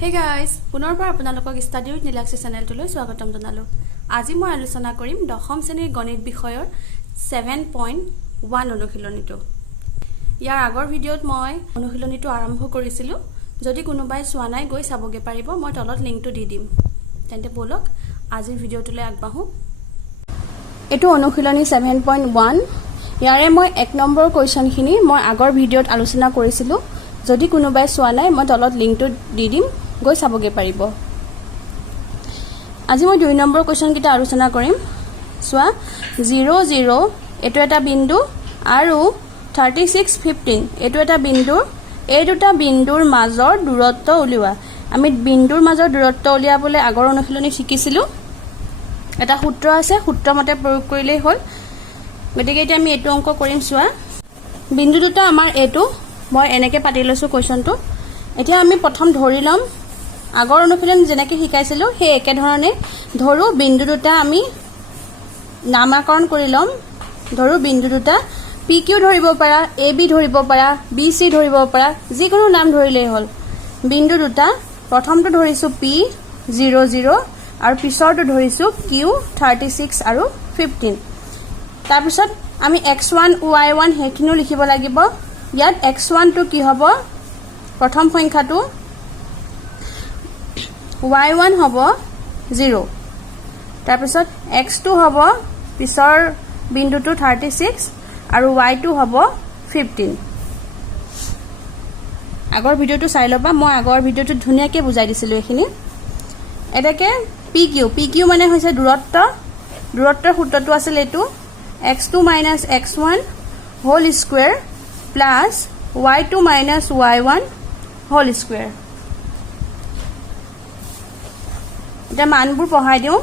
Hey guys, পুনৰবাৰ আপোনালোকক study with Nilakshi চেনেলটোলৈ স্বাগতম জনালো। আজি মই আলোচনা কৰিম দশম শ্ৰেণীৰ গণিত বিষয়ৰ 7.1 অনুশীলনীটো। ইয়াৰ আগৰ ভিডিঅ'ত মই অনুশীলনীটো আৰম্ভ কৰিছিলো। যদি কোনোবাই চোৱা নাই গৈ চাবগে পাৰিব, মই তলত লিংকটো দি দিম। তেন্তে বলক আজিৰ ভিডিঅ'টোলৈ আগবাঢ়ো। এটো অনুশীলনী 7.1। ইয়াৰে মই 1 নম্বৰ কোৱেশ্চনখিনি মই আগৰ ভিডিঅ'ত আলোচনা কৰিছিলো। যদি কোনোবাই চোৱা নাই মই তলত লিংকটো দি দিম, গৈ চাবগে পাৰিব। আজি মই 2 নম্বৰ কোৱেশ্চন কিটা আলোচনা কৰিম। চোৱা 0 0 এটো এটা বিন্দু আৰু 36 15 এটো এটা বিন্দু। এই দুটা বিন্দুৰ মাজৰ দূৰত্ব উলিওৱা। আমি বিন্দুৰ মাজৰ দূৰত্ব উলিয়াবলৈ আগৰ অনুশীলনী শিকিছিলো। এটা সূত্ৰ আছে, সূত্ৰ মতে প্ৰয়োগ কৰিলেই হ'ল। গতিকে এতিয়া আমি এটো অংক কৰিম। চোৱা বিন্দু দুটা আমাৰ এটো মই এনেকে পাতি লৈছো কোৱেশ্চনটো। এতিয়া আমি প্ৰথম ধৰি লম আগৰ অনুশীলন যেনেকৈ শিকাইছিলো সেই একে ধৰণে ধৰো বিন্দু দুটা আমি নামকৰণ কৰি লম। ধৰো বিন্দু দুটা পি কিউ ধৰিব পাৰা, এ বি ধৰিব পাৰা, বি চি ধৰিব পাৰা, যিকোনো নাম ধৰিলেই হ'ল। বিন্দু দুটা প্ৰথমটো ধৰিছো পি 0 0 আৰু পিছৰটো ধৰিছো কিউ 36 আৰু 15। তাৰপিছত আমি x1 y1 হেখিনো লিখিব লাগিব। ইয়াত x1 টো কি হ'ব? প্ৰথম সংখ্যাটো y1 হ'ব 0। তাৰপিছত x2 হ'ব পিছৰ বিন্দুটো 36 আৰু y2 হ'ব 15। আগৰ ভিডিঅ'টো চাই ল'বা, মই আগৰ ভিডিঅ'টো ধুনীয়াকৈ বুজাই দিছিলো এখিনি। এটাকে পি কিউ মানে হৈছে দূৰত্ব। দূৰত্বৰ সূত্ৰটো আছিল এইটো x2 - x1 whole square plus y2 - y1 whole square. এটা মানবোৰ পঢ়াই দিও।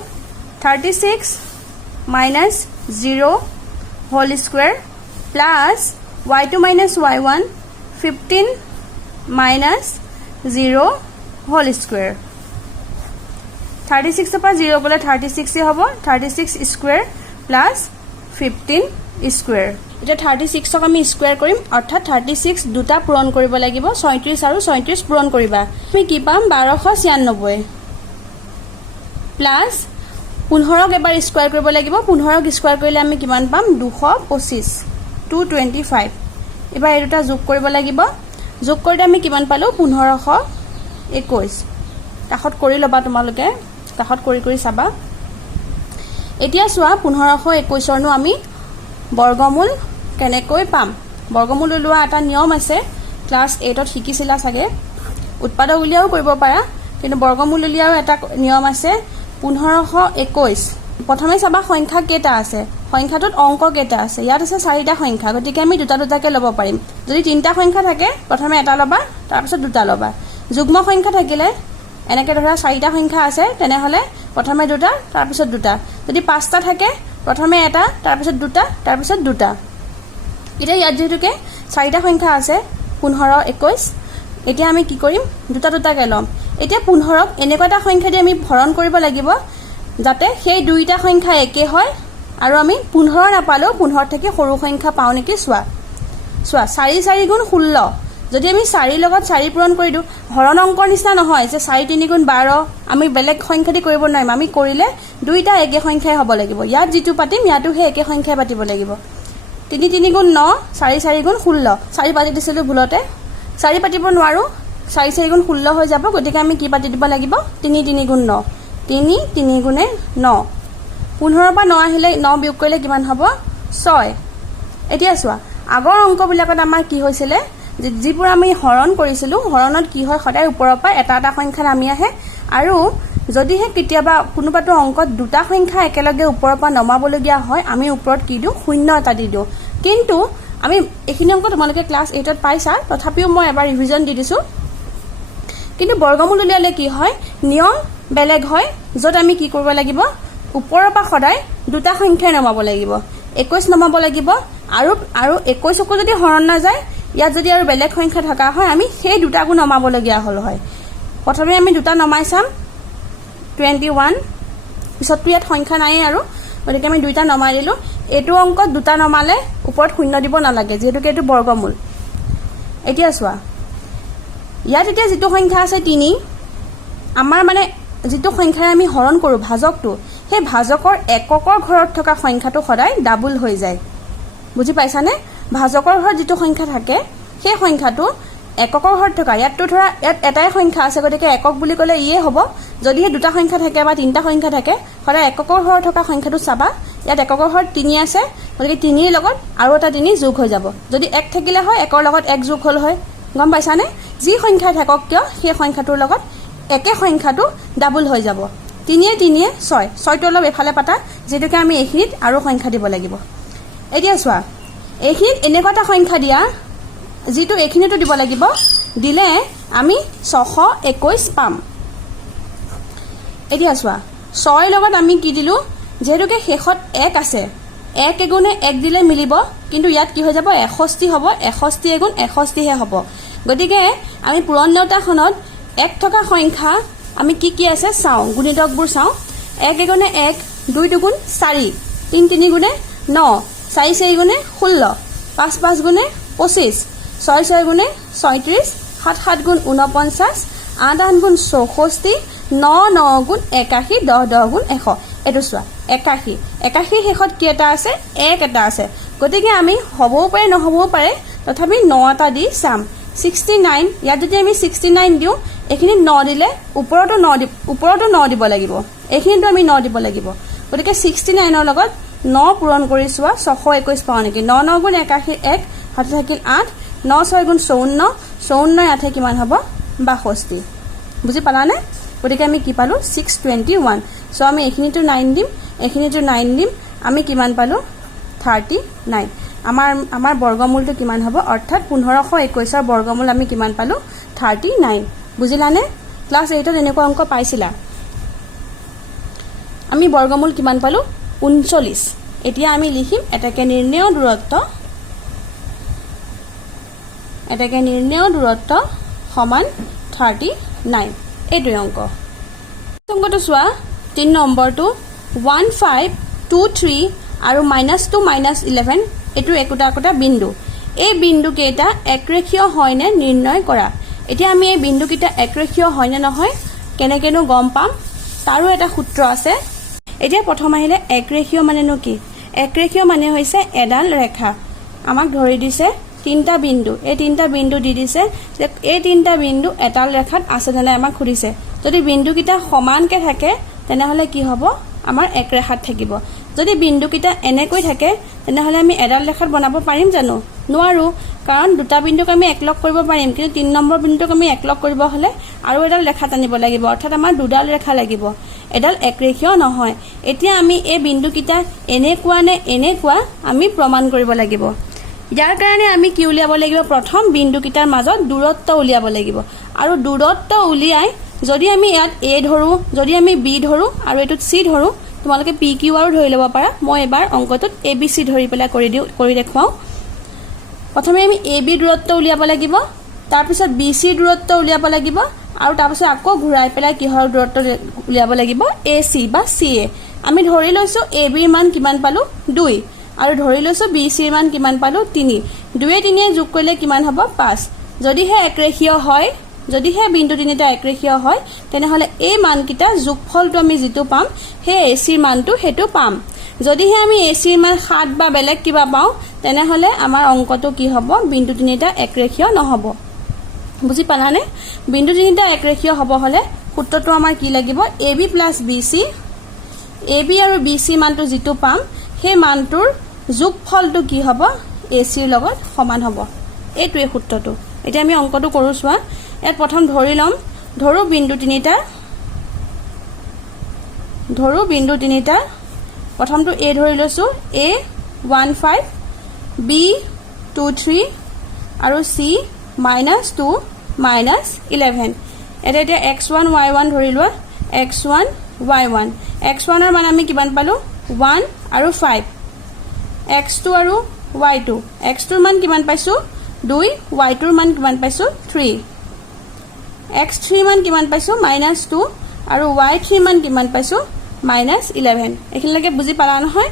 36 - 0 whole square plus y2 - y1 15 - 0 whole square. 36 পৰা 0 গলে 36 হ'ব। 36 স্কয়াৰ প্লাস 15 স্কয়াৰ। এতিয়া 36ক আমি স্কয়াৰ কৰিম, অৰ্থাৎ 36 দুটা পূৰণ কৰিব লাগিব। 37 আৰু 37 পূৰণ কৰিবা। আমি কি পাম? 1296 প্লাস 15ক এবাৰ স্কয়াৰ কৰিব লাগিব। 15ক স্কয়াৰ কৰিলে আমি কিমান পাম? 225 225। এবাৰ এই দুটা যোগ কৰিব লাগিব। যোগ কৰিলে আমি কিমান পালো? 1521। কাষত কৰি লবা, তোমালোকে কাষত কৰি চাবা। এতিয়া চোৱা 1521 নো আমি বৰ্গমূল কেনেকৈ পাম? বৰ্গমূল উলিওৱা এটা নিয়ম আছে, ক্লাছ 8ত শিকিছিলা চাগে। উৎপাদক উলিয়াও কৰিব পাৰা, কিন্তু বৰ্গমূল উলিয়াও এটা নিয়ম আছে। 1521 প্ৰথমে চাবা সংখ্যা কেইটা আছে, সংখ্যাটোত অংক কেইটা আছে। ইয়াত আছে 4টা সংখ্যা, গতিকে আমি দুটা দুটাকে ল'ব পাৰিম। যদি 3টা সংখ্যা থাকে প্ৰথমে এটা ল'বা, তাৰপিছত দুটা ল'বা। যুগ্ম সংখ্যা থাকিলে এনেকে ধৰা 4টা সংখ্যা আছে, তেনেহলে প্ৰথমে দুটা তাৰপিছত দুটা। যদি 5টা থাকে প্ৰথমে এটা তাৰপিছত দুটা তাৰপিছত দুটা। এতিয়া ইয়াত যেহেতুকে 4টা সংখ্যা আছে 15 21, এতিয়া আমি কি কৰিম? দুটা দুটাকে ল'ম। এতিয়া 15ক এনেকুৱা এটা সংখ্যা দি আমি হৰণ কৰিব লাগিব যাতে সেই দুইটা সংখ্যা একে হয় আৰু আমি 15 নাপালেও 15 থেকে সৰু সংখ্যা পাও নেকি চোৱা। 4 4 গুণ 16। যদি আমি 4 লগত 4 পূৰণ কৰি দিও, হৰণ অংকৰ নিচিনা নহয় যে 4 3 গুণ 12 আমি বেলেগ সংখ্যা দি কৰিব নোৱাৰিম। আমি কৰিলে দুইটা একে সংখ্যাই হ'ব লাগিব। ইয়াত যেটো পাতিম ইয়াতো সেই একে সংখ্যাই পাতিব লাগিব। 3 3 গুণ 9 4 4 গুণ 16। 4 পাতি দিছিলো ভুলতে, 4 পাতিব নোৱাৰো। 4 4 গুণ 16 হৈ যাব, গতিকে আমি কি পাতি দিব লাগিব? 3 3 গুণ 9 3 3 গুণে 9। 15 পৰা 9 আহিলে 9 বিয়োগ কৰিলে কিমান হ'ব? 6। এতিয়া চোৱা আগৰ অংকবিলাকত আমাৰ কি হৈছিলে, যিবোৰ আমি হৰণ কৰিছিলো, হৰণত কি হয় সদায় ওপৰৰ পৰা এটা এটা সংখ্যা নামি আহে। আৰু যদিহে কেতিয়াবা কোনোবাটো অংকত দুটা সংখ্যা একেলগে ওপৰৰ পৰা নমাবলগীয়া হয়, আমি ওপৰত কি দিওঁ? 0 এটা দি দিওঁ। কিন্তু আমি এইখিনি অংক তোমালোকে ক্লাছ 8ত পাইছা, তথাপিও মই এবাৰ ৰিভিজন দি দিছো। কিন্তু বৰ্গমূল উলিয়ালে কি হয়? নিয়ম বেলেগ হয়, য'ত আমি কি কৰিব লাগিব? ওপৰৰ পৰা সদায় দুটা সংখ্যাই নমাব লাগিব। 21 নমাব লাগিব আৰু 21কো যদি হৰণ নাযায়, ইয়াত যদি আৰু বেলেগ সংখ্যা থকা হয়, আমি সেই দুটাকো নমাবলগীয়া হ'ল হয়। প্ৰথমে আমি দুটা নমাই চাম 21, পিছতটো ইয়াত সংখ্যা নাই আৰু, গতিকে আমি দুইটা নমাই দিলো। এইটো অংকত দুটা নমালে ওপৰত 0 দিব নালাগে, যেহেতুকে এইটো বৰ্গমূল। এতিয়া চোৱা ইয়াত এতিয়া যেটো সংখ্যা আছে 3, আমাৰ মানে যিটো সংখ্যাৰে আমি হৰণ কৰোঁ ভাজকটো, সেই ভাজকৰ এককৰ ঘৰত থকা সংখ্যাটো সদায় ডাবল হৈ যায়। বুজি পাইছানে? ভাজকৰ ঘৰত যিটো সংখ্যা থাকে সেই সংখ্যাটো এককৰ ঘৰত থকা, ইয়াততো ধৰা ইয়াত এটাই সংখ্যা আছে, গতিকে একক বুলি ক'লে ইয়ে হ'ব। যদিহে দুটা সংখ্যা থাকে বা তিনিটা সংখ্যা থাকে, সদায় এককৰ ঘৰত থকা সংখ্যাটো চাবা। ইয়াত এককৰ ঘৰত 3 আছে, গতিকে 3ৰ লগত আৰু এটা 3 যোগ হৈ যাব। যদি 1 থাকিলে হয়, 1ৰ লগত 1 যোগ হ'ল হয়। গম পাইছানে? যি সংখ্যাই থাকক কিয় সেই সংখ্যাটোৰ লগত একে সংখ্যাটো ডাবল হৈ যাব। 3 3 6, 6টো অলপ এফালে পাতা, যিটোকে আমি এইখিনিত আৰু সংখ্যা দিব লাগিব। এতিয়া চোৱা, এইখিনিত এনেকুৱা এটা সংখ্যা দিয়া যিটো এইখিনিতো দিব লাগিব, দিলে আমি 621 পাম। এতিয়া চোৱা, 6ৰ লগত আমি কি দিলোঁ, যিহেতুকে শেষত 1 আছে, 1 এগুণে 1 দিলে মিলিব, কিন্তু ইয়াত কি হৈ যাব, 61 হ'ব। 61 এগুণ 61হে হ'ব। গতিকে আমি পূৰণ নেওতাখনত 1 থকা সংখ্যা আমি কি কি আছে চাওঁ, গুণিতকবোৰ চাওঁ। 1 এগুণে 1, 2 দুগুণ 4, 3 3 গুণে 9, 4 4 গুণে 16, 5 5 গুণে 25, 6 6 গুণে 36, 7 7 গুণ 49, 8 8 গুণ 64, 9 9 গুণ 81, 10 10 গুণ 100। এইটো চোৱা 81, 81 শেষত কি এটা আছে, 1 এটা আছে। গতিকে আমি হ'বও পাৰে নহ'বও পাৰে, তথাপি 9 এটা দি চাম। 69, ইয়াত যদি আমি 69 দিওঁ, এইখিনিত 9 দিলে ওপৰতো 9 দিব লাগিব, এইখিনিতো আমি 9 দিব লাগিব। গতিকে 69ৰ লগত 9 পূৰণ কৰি চোৱা, 621 পাওঁ নেকি। 9 9 গুণ 81, 1 হাতে থাকিল 8, 9 6 গুণ 54, 54 8 কিমান হ'ব, 62। বুজি পালানে? গতিকে আমি কি পালোঁ, 621। চ' আমি এইখিনিতো 9 দিম, এইখিনিতো 9 দিম, আমি কিমান পালোঁ, 39। আমাৰ বৰ্গমূলটো কিমান হ'ব, অৰ্থাৎ 1521ৰ বৰ্গমূল আমি কিমান পালোঁ, 39। বুজিলানে? ক্লাছ 8ত এনেকুৱা অংক পাইছিলা। আমি বৰ্গমূল কিমান পালোঁ, 39। এতিয়া আমি লিখিম এটাকে নিৰ্ণেয় দূৰত্ব সমান 39। এইটোৱে অংক। অংকটো চোৱা, 3 নম্বৰটো 1 5 2 3 আৰু -2 -11, এইটো একোটা একোটা বিন্দু। এই বিন্দুকেইটা একৰেখীয় হয়নে নিৰ্ণয় কৰা। এতিয়া আমি এই বিন্দুকেইটা একৰেখীয় হয়নে নহয় কেনেকেনো গম পাম, তাৰো এটা সূত্ৰ আছে। এতিয়া প্ৰথম আহিলে একৰেখীয় মানেনো কি। একৰেখীয় মানে হৈছে এডাল ৰেখা। আমাক ধৰি দিছে 3টা বিন্দু, এই 3টা বিন্দু দি দিছে যে এই 3টা বিন্দু এডাল ৰেখাত আছে নে নাই আমাক সুধিছে। যদি বিন্দুকেইটা সমানকৈ থাকে তেনেহ'লে কি হ'ব, আমাৰ এক ৰেখাত থাকিব। যদি বিন্দুকেইটা এনেকৈ থাকে তেনেহ'লে আমি এডাল ৰেখাত বনাব পাৰিম জানো, নোৱাৰোঁ। কাৰণ দুটা বিন্দুক আমি একলগ কৰিব পাৰিম, কিন্তু 3 নম্বৰ বিন্দুক আমি একলগ কৰিব হ'লে আৰু এডাল ৰেখা টানিব লাগিব, অৰ্থাৎ আমাৰ দুডাল ৰেখা লাগিব, এডাল একৰেখীয় নহয়। এতিয়া আমি এই বিন্দুকেইটা এনেকুৱা নে এনেকুৱা আমি প্ৰমাণ কৰিব লাগিব। ইয়াৰ কাৰণে আমি কি উলিয়াব লাগিব, প্ৰথম বিন্দুকেইটাৰ মাজত দূৰত্ব উলিয়াব লাগিব। আৰু দূৰত্ব উলিয়াই যদি আমি ইয়াত এ ধৰোঁ, যদি আমি বি ধৰোঁ আৰু এইটোত চি ধৰোঁ, তোমালোকে পি কিউ আৰু ধৰি ল'ব পাৰা। মই এবাৰ অংকটোত এ বি চি ধৰি পেলাই কৰি দেখুৱাওঁ। প্ৰথমে আমি এ বি দূৰত্ব উলিয়াব লাগিব, তাৰপিছত বি চি দূৰত্ব উলিয়াব লাগিব, আৰু তাৰপিছত আকৌ ঘূৰাই পেলাই কিহৰ দূৰত্ব উলিয়াব লাগিব, এ চি বা চি এ। আমি ধৰি লৈছোঁ এ বিৰ মান কিমান পালোঁ, 2, আৰু ধৰি লৈছোঁ বি চিৰ মান কিমান পালোঁ, 3। 2 3 যোগ কৰিলে কিমান হ'ব, 5। যদিহে একৰেখীয় হয়, যদিহে বিন্দু তিনিটা একৰেখীয় হয়, তেনেহ'লে এই মানকেইটা যোগফলটো আমি যিটো পাম সেই এ চিৰ মানটো সেইটো পাম। যদিহে আমি এ চিৰ মান 7 বা বেলেগ কিবা পাওঁ, তেনেহ'লে আমাৰ অংকটো কি হ'ব, বিন্দু তিনিটা একৰেখীয় নহ'ব। বুজি পালানে? বিন্দু তিনিটা একৰেখীয় হ'ব হ'লে সূত্ৰটো আমাৰ কি লাগিব, A B plus B C. A B আৰু বি চি মানটো যিটো পাম সেই মানটোৰ যোগফলটো কি হ'ব, এ চিৰ লগত সমান হ'ব। এইটোৱে সূত্ৰটো। এতিয়া আমি অংকটো কৰোঁ চোৱা। ইয়াত প্ৰথম ধৰি ল'ম, ধৰোঁ বিন্দু তিনিটা। প্ৰথমটো এ ধৰি লৈছোঁ, এ 1 5, বি 2 3 আৰু চি -2 -11। এতিয়া x1 y1 ধৰি লোৱা, x1 y1। x1ৰ মান আমি কিমান পালোঁ, 1 আৰু 5। x2 আৰু y2, x2ৰ মান কিমান পাইছোঁ, 2, y2ৰ মান কিমান পাইছোঁ, 3। x3 মান কিমান পাইছোঁ, -2, আৰু y3 মান কিমান পাইছোঁ, -11। এইখিনিলৈকে বুজি পালা নহয়?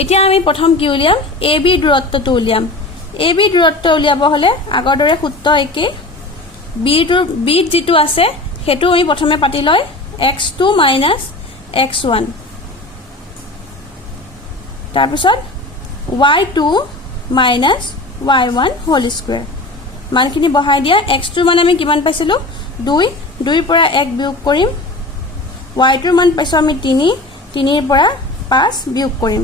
এতিয়া আমি প্ৰথম কি উলিয়াম, এ বি দূৰত্বটো উলিয়াম। এ বি দূৰত্ব উলিয়াব হ'লে আগৰ দৰে সূত্ৰ একেই। বিত যিটো আছে হেতু আমি প্ৰথমে পাতি লয় x2 - x1 তাৰ পিছত y2 - y1 হোল স্কয়াৰ মানখিনি বহাই দিয়া x2 মান আমি কিমান পাইছিলো 2 2 ৰ পৰা 1 বিয়োগ কৰিম y2 মান পাইছো আমি 3 3 ৰ পৰা 5 বিয়োগ কৰিম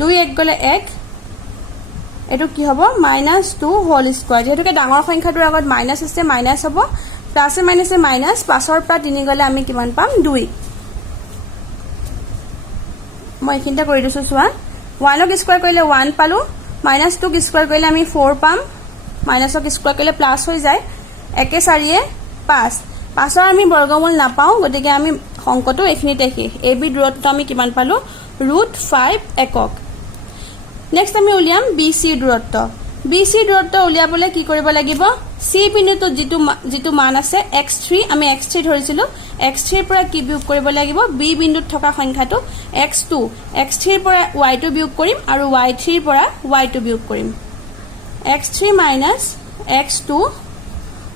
2 1 গলে 1 এটো কি হ'ব -2 হোল স্কয়াৰ যেহেতুকে ডাঙৰ সংখ্যাটোৰ আগত মাইনাস আছে মাইনাস হ'ব প্লাসে মাইনাসে মাইনাস 5 ৰ পৰা 3 গলে আমি কিমান পাম 2 মই এখিনটা কৰি দিছো চোৱা 1 ক স্কয়াৰ কৰিলে 1 পালো -2 ক স্কয়াৰ কৰিলে আমি 4 পাম মাইনাস ক স্কয়াৰ কৰিলে প্লাস হৈ যায় 1 4 5 5 ৰ আমি বৰ্গমূল নাপাও গতিকে আমি অংকটো এখিনিতে কি ab দূৰত্ব আমি কিমান পালো √5 একক নেক্সট আমি উলিয়াম bc দূৰত্ব bc দূৰত্ব উলিয়াবলে কি কৰিব লাগিব c বিন্দুটো যেটো মান আছে x3 আমি x3 ধৰিছিলো x3 ৰ পৰা কি বিয়োগ কৰিব লাগিব b বিন্দুত থকা সংখ্যাটো x2 x3 ৰ পৰা y2 বিয়োগ কৰিম আৰু y3 ৰ পৰা y2 বিয়োগ কৰিম x3 - x2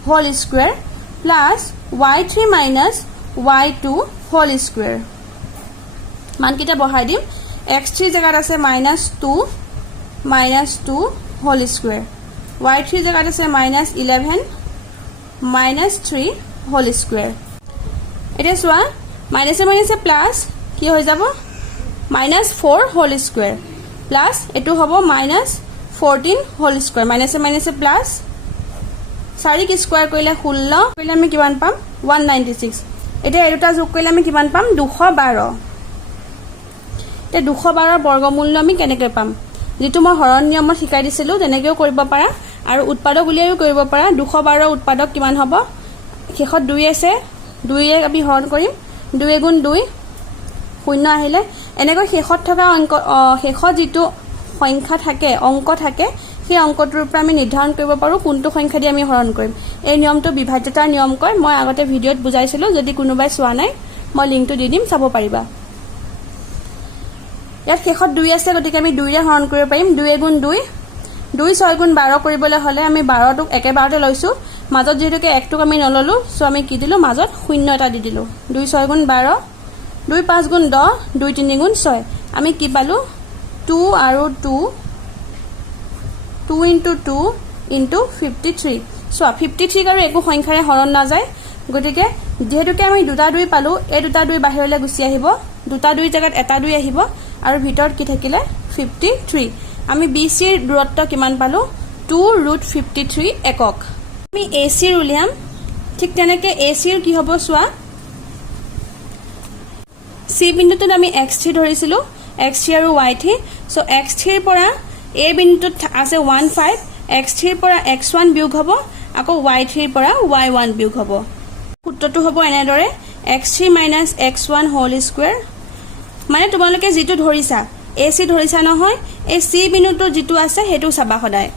whole square plus y3 - y2 whole square মানকিটা বহাই দিম x3 জায়গাত আছে -2 হোল স্কয়াৰ y3 জায়গাত আছে -11 -3 হোল স্কয়াৰ এটা সোয়া মাইনাসে মাইনাসে প্লাস কি হৈ যাব -4 হোল স্কয়াৰ প্লাস এটো হ'ব -14 হোল স্কয়াৰ মাইনাসে মাইনাসে প্লাস 4 কি স্কয়াৰ কৰিলে 16 কৰিলে আমি কিমান পাম 196 এটা এটোটা যোগ কৰিলে আমি কিমান পাম 212 তে 212 বৰ্গমূল আমি কেনেকৈ পাম যেটো মই হৰণ নিয়মত শিকাই দিছিলো তেনেকৈও কৰিব পাৰা আৰু উৎপাদক উলিয়াইও কৰিব পাৰা 212 উৎপাদক কিমান হ'ব শেষত 2 আছে 2 এ আমি হৰণ কৰিম 2 * 2 শূন্য আহিলে এনেকৈ শেষত থকা অংক শেষত যেটো সংখ্যা থাকে অংক থাকে সেই অংকটোৰ পৰা আমি নিৰ্ধাৰণ কৰিব পাৰো কোনটো সংখ্যা দি আমি হৰণ কৰিম এই নিয়মটো বিভাজ্যতাৰ নিয়ম কয় মই আগতে ভিডিঅত বুজাইছিলো যদি কোনোবাই চোৱা নাই মই লিংকটো দি দিম চাব পাৰিবা ইয়াত শেষত 2 আছে গতিকে আমি 2 ৰে হৰণ কৰিব পাৰিম 2 * 2 2 6 * 12 কৰিবলৈ হলে আমি 12 টোক একেবাৰতে লৈছো মাজত যেহেতুকে 1 টোক আমি নললো সো আমি কি দিলো মাজত শূন্য এটা দি দিলো 2 6 * 12 2 5 * 10 2 3 * 6 আমি কি পালো 2 আৰু 2 2 * 2 * 53 সো 53 আৰু একো সংখ্যাৰে হৰণ না যায় গতিকে যেহেতুকে আমি দুটা 2 পালো এই দুটা 2 বাহিৰলৈ গুচি আহিব দুটা 2 জায়গাত এটা 2 আহিব আৰু ভিতৰত কি থাকিলে 53 আমি BC ৰ দূৰত্ব কিমান পালো 2√53 একক আমি AC ৰ উলিয়াম ঠিক তেনেকৈ AC ৰ কি হ'ব চোৱা C বিন্দুটোত আমি x3 ধৰিছিলো x3 আৰু y3 সো x3 ৰ পৰা A বিন্দুটোত আছে 15 x3 ৰ পৰা x1 বিয়োগ হ'ব আকৌ y3 ৰ পৰা y1 বিয়োগ হ'ব সূত্ৰটো হ'ব এনেদৰে x3 - x1 হোল স্কয়াৰ মানে তোমালোকে যেটো ধৰিছা AC ধৰিছা নহয় এই C বিন্দুটো যেটো আছে হেতু চাবা সদায়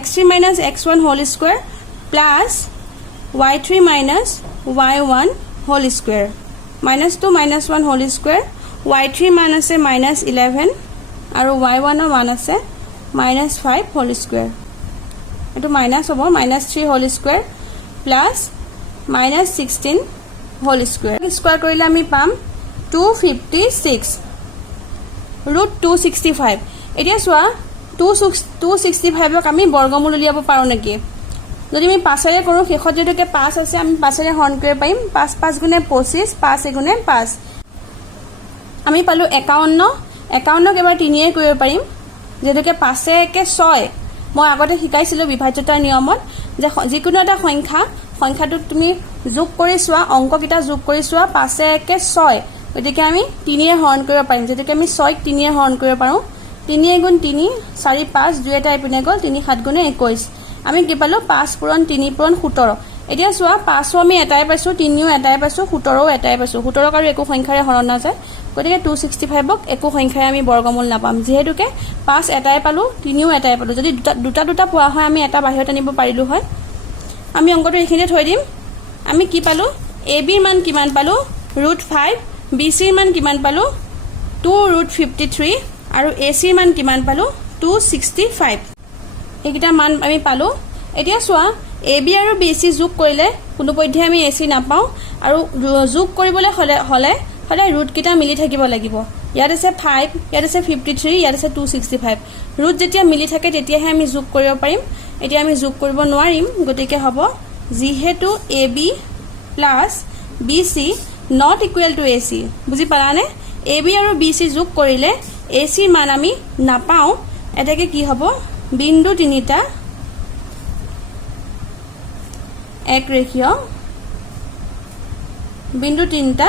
x3 - x1 whole square plus y3 - y1 whole square -2 - 1 whole square y3 মান আছে -11 আৰু y1 ৰ মান আছে -5 হোল স্কয়াৰ এটো মাইনাস হ'ব -3 whole square plus -16 whole square square কৰিলে আমি পাম 256 √265 এতিয়া চোৱা 265ক আমি বৰ্গমূল উলিয়াব পাৰো নেকি যদি আমি 5 ৰে কৰো শেষত যেটোকে 5 আছে আমি 5 ৰে হৰণ কৰিব পাৰিম 5 5 * 25 5 * 5 আমি পালো 51 51ক এবাৰ 3 এ কৰিব পাৰিম যেটোকে 5 এ 6 মই আগতে শিকাইছিলো বিভাজ্যতাৰ নিয়মত যে যিকোনো এটা সংখ্যাটো তুমি যোগ কৰি চোৱা অংককিটা যোগ কৰি চোৱা 5 এ 6 গতিকে আমি 3 এ হৰণ কৰিব পাৰিম যেটোকে আমি 6ক 3 এ হৰণ কৰিব পাৰো 3 * 3 4 5 2 এটা ইপিনে গল 3 7 * 21 আমি কি পালো 5 পূৰণ 3 পূৰণ 17 এতিয়া চোৱা 5 আমি এটাই পাইছো 3 ও এটাই পাইছো 17 ও এটাই পাইছো 17ক আৰু একো সংখ্যাৰে হৰণ না যায় গতিকে 265ক একো সংখ্যাৰে আমি বৰ্গমূল নাপাম যেহেতুকে 5 এটাই পালো 3 ও এটাই পালো যদি দুটা পোৱা হয় আমি এটা বাহিৰত আনিব পাৰিলো হয় আমি অংকটো এখিনিতে থৈ দিম আমি কি পালো AB ৰ মান কিমান পালো √5 BC ৰ মান কিমান পালো 2√53 আৰু AC ৰ মান কিমান পালো 265 এইকিটা মান আমি পালো এতিয়া চোৱা AB আৰু BC যোগ কৰিলে কোনোপধ্যে আমি AC নাপাওঁ আৰু যোগ কৰিবলৈ হলে সদায় ৰুট কিটা মিলি থাকিব লাগিব ইয়াত আছে 5 ইয়াত আছে 53 ইয়াত আছে 265 ৰুট যেতিয়া মিলি থাকে তেতিয়াহে আমি যোগ কৰিব পাৰিম এতিয়া আমি যোগ কৰিব নোৱাৰিম গতিকে হ'ব যেহেতু AB plus BC not equal to AC বুজি পালানে AB আৰু BC যোগ কৰিলে AC মান আমি নাপাওঁ এটাকে কি হ'ব বিন্দু তিনিটা এক ৰেখীয় বিন্দু তিনিটা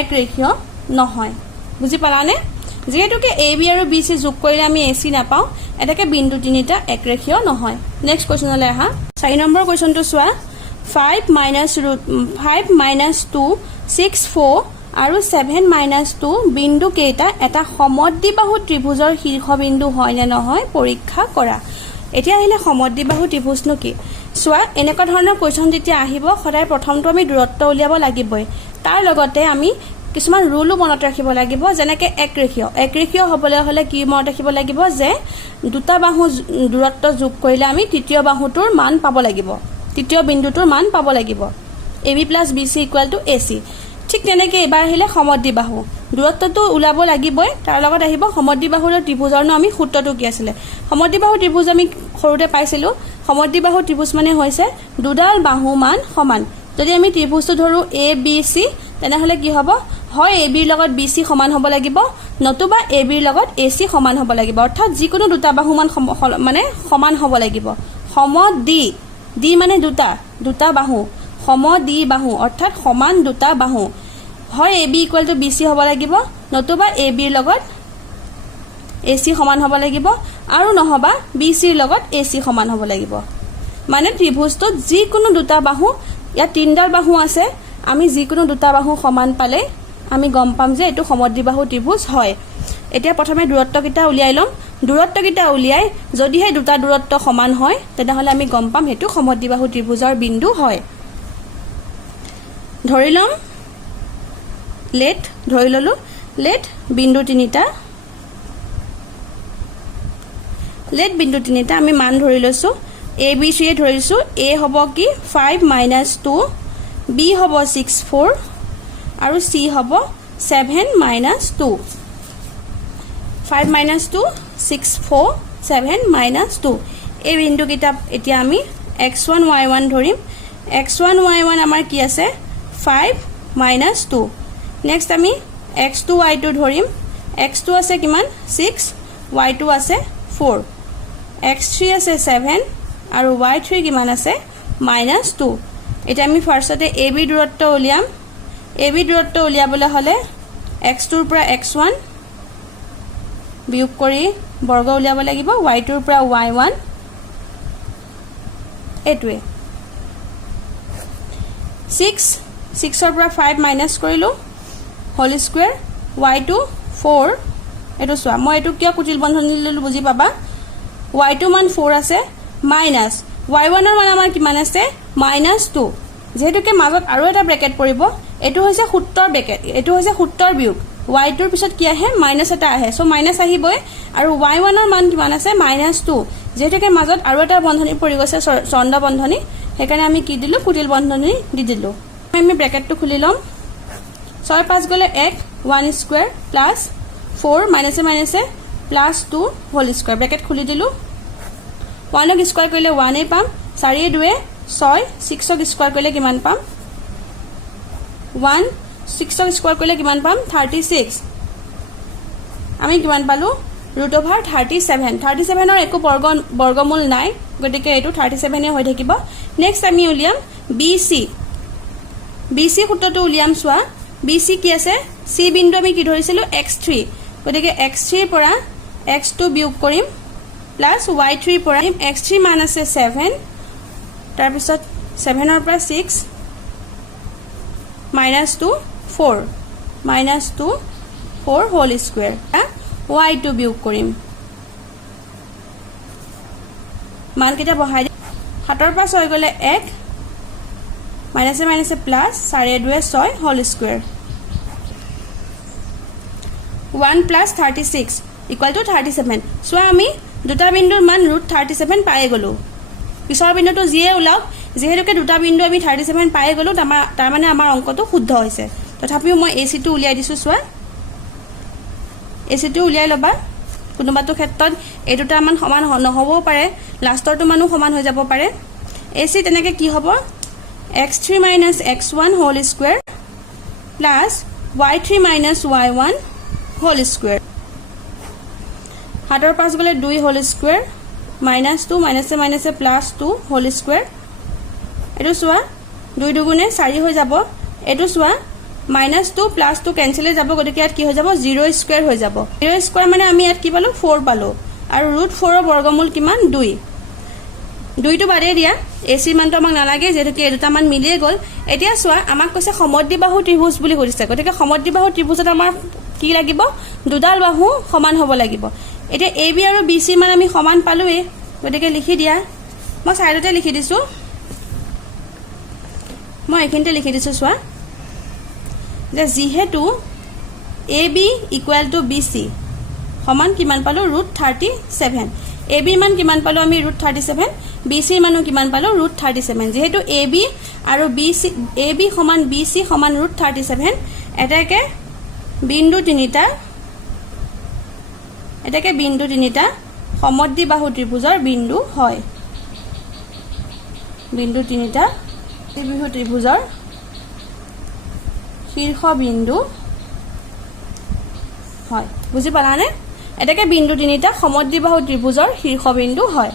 এক ৰেখীয় নহয় বুজি পালানে যেহেতুকে AB আৰু BC যোগ কৰিলে আমি AC নাপাওঁ এটাকে বিন্দু তিনিটা এক ৰেখীয় নহয় নেক্সট কোৱেশ্চনলৈ আহা 4 নম্বৰ কোৱেশ্চনটো চোৱা 5 minus 2 6 4 আৰু 7 minus 2 বিন্দু কেইটা এটা সমদ্বিবাহু ত্ৰিভুজৰ শীৰ্ষবিন্দু হয় নে নহয় পৰীক্ষা কৰা এতিয়া আহিলে সমদ্বিবাহু ত্ৰিভুজনো কি চোৱা এনেকুৱা ধৰণৰ কোৱেশ্চন যেতিয়া আহিব সদায় প্ৰথমটো আমি দূৰত্ব উলিয়াব লাগিবই তাৰ লগতে আমি কিছুমান ৰুলো মনত ৰাখিব লাগিব যেনেকৈ এক ৰেখীয় হ'বলৈ হলে কি মনত ৰাখিব লাগিব যে দুটা বাহু দূৰত্ব যোগ কৰিলে আমি তৃতীয় বাহুটোৰ মান পাব লাগিব তৃতীয় বিন্দুটোৰ মান পাব লাগিব AB plus BC equal to AC ঠিক তেনেকৈ এবাৰ আহিলে সমদ্বিবাহু দূৰত্বটো উলাব লাগিবই তাৰ লগত আহিব সমদ্বিবাহুৰ ত্ৰিভুজৰ আমি সূত্ৰটো কি আছিল সমদ্বিবাহু ত্ৰিভুজ আমি সৰুতে পাইছিলো সমদ্বিবাহু ত্ৰিভুজ মানে হৈছে দুডাল বাহু মান সমান যদি আমি ত্ৰিভুজটো ধৰো ABC তেনেহলে কি হ'ব হয় AB ৰ লগত BC সমান হ'ব লাগিব নতুবা AB ৰ লগত AC সমান হ'ব লাগিব অৰ্থাৎ যিকোনো দুটা বাহু মান মানে সমান হ'ব লাগিব সমদ্বি ডি মানে দুটা বাহু সমদ্বি বাহু অৰ্থাৎ সমান দুটা বাহু হয় AB equal to BC হ'ব লাগিব নতুবা AB ৰ লগত AC সমান হ'ব লাগিব আৰু নহবা BC ৰ লগত AC সমান হ'ব লাগিব মানে ত্ৰিভুজটো যিকোনো দুটা বাহু ইয়াত তিনডাল বাহু আছে আমি যিকোনো দুটা বাহু সমান পালে আমি গম পাম যে এটো সমদ্বিবাহু ত্ৰিভুজ হয় এতিয়া প্ৰথমে দূৰত্বকিটা উলিয়াই লম দূৰত্বকিটা উলিয়াই যদিহে দুটা দূৰত্ব সমান হয় তেনেহলে আমি গম পাম হেতু সমদ্বিবাহু ত্ৰিভুজৰ বিন্দু হয় ধৰি লম ধৰি ললো বিন্দু তিনিটা বিন্দু তিনিটা আমি মান ধৰি লৈছো ABC ধৰিছো A হ'ব কি 5 minus 2 B হ'ব 6 4 আৰু C হ'ব 7 minus 2 5 minus 2 6 4 7 minus 2 এই বিন্দু কিটা এতিয়া আমি x1 y1 ধৰিম x1 y1 আমাৰ কি আছে 5 minus 2 নেক্সট আমি x2 y2 ধৰিম x2 আছে কিমান 6 y2 আছে 4 x3 আছে 7 আৰু y3 কিমান আছে -2 এটা আমি ফাৰ্ষ্টতে AB দূৰত্ব উলিয়াম AB দূৰত্ব উলিয়াবলৈ হলে x2 ৰ পৰা x1 বিয়োগ কৰি বৰ্গ উলিয়াব লাগিব y2 ৰ পৰা y1 এটোৱে 6 ৰ পৰা 5 মাইনাস কৰিলো হোল স্কয়াৰ y2 4 এটো সোৱা মই এটো কিয় কুটিল বন্ধনী লিলো বুজি পাবা y2 মান 4 আছে মাইনাস y1 ৰ মান আমাৰ কিমান আছে -2 যেহেতুকে মাজত আৰু এটা ব্ৰেকেট পৰিব এটো হৈছে সূত্ৰৰ ব্ৰেকেট এটো হৈছে সূত্ৰৰ বিয়োগ y2 ৰ পিছত কি আহে মাইনাস এটা আহে সো মাইনাস আহিবই আৰু y1 ৰ মান কিমান আছে -2 যেহেতুকে মাজত আৰু এটা বন্ধনী পৰি গৈছে চন্দ বন্ধনী হেকাৰণে আমি কি দিলো কুটিল বন্ধনী দি দিলো আমি ব্ৰেকেটটো খুলি লম 6 5 গলে 1 1 স্কয়াৰ প্লাস 4 মাইনাসে প্লাস 2 হোল স্কয়াৰ ব্ৰেকেট খুলি দিলো 1 ক স্কয়াৰ কৰিলে 1 এ পাম 4 2 6 6 ক স্কয়াৰ কৰিলে কিমান পাম 1 6 ক স্কয়াৰ কৰিলে কিমান পাম 36 আমি কিমান পালো √37 ৰ একো বৰ্গমূল নাই গতিকে এটো 37 এ হৈ থাকিব নেক্সট আমি উলিয়াম BC সূত্ৰটো উলিয়াম সোৱা BC কি আছে C বিন্দু আমি কি ধৰিছিলো x3 গতিকে x3 ৰ পৰা x2 বিয়োগ কৰিম প্লাস y3 ৰ পৰা x3 মান আছে 7 তাৰ পিছত 7 ৰ পৰা 6 -2 4 হোল স্কয়াৰ y2 বিয়োগ কৰিম মান কেটা বহাই 7 ৰ পৰা 6 গলে 1 মাইনাসে plus 4 2 6 whole square 1 plus 36 equal to 37 so আমি দুটা বিন্দুৰ মান √37 পাই গলো পিছৰ বিন্দুটো যিয়ে উলাওক যেহেতুকে দুটা বিন্দু আমি 37 পাই গ'লো তাৰ মানে আমাৰ অংকটো শুদ্ধ হৈছে তথাপিও মই AC টো উলিয়াই দিছো চোৱা AC টো উলিয়াই লবা কোনোবাটো ক্ষেত্ৰত এই দুটা মান সমান নহবও পাৰে লাষ্টৰটো মানো সমান হৈ যাব পাৰে AC তেনেকে কি হ'ব x3 - x1 whole square plus y3 - y1 whole square হাতৰ পাঁচ গলে 2 হোল স্কয়াৰ -2 - +2 হোল স্কয়াৰ এটো চোৱা 2 দুগুণে 4 হৈ যাব এটো চোৱা -2 + 2 কেনসেল হৈ যাব গতিকে ইয়াত কি হৈ যাব 0 স্কয়াৰ হৈ যাব 0 স্কয়াৰ মানে আমি ইয়াত কি পালো 4 পালো আৰু √4 ৰ বৰ্গমূল কিমান 2 2টো বাদে দিয়া AC মানটো আমাক নালাগে যেহেতু এই দুটা মান মিলিয়ে গল এতিয়া চোৱা আমাক কৈছে সমদ্বিবাহু ত্ৰিভুজ বুলি কৈছে গতিকে সমদ্বিবাহু ত্ৰিভুজত আমাৰ কি লাগিব দুডাল বাহু সমান হ'ব লাগিব এতিয়া AB আৰু BC মান আমি সমান পালোৱে গতিকে লিখি দিয়া মই সাইডতে লিখি দিছো মই এখিনতে লিখি দিছো চোৱা যে যেহেতু AB = BC সমান কিমান পালো √37 AB মান কিমান পালো আমি √37 BC মানো কিমান পালো √37 যেহেতু AB আৰু BC AB সমান BC সমান √37 এটাকে বিন্দু তিনিটা সমদ্বিবাহু ত্ৰিভুজৰ বিন্দু হয় বিন্দু তিনিটা ত্ৰিভুজ ত্ৰিভুজৰ শীৰ্ষ বিন্দু হয় বুজি পালানে এটাকে বিন্দু তিনিটা সমদ্বিবাহু ত্ৰিভুজৰ শীৰ্ষ বিন্দু হয়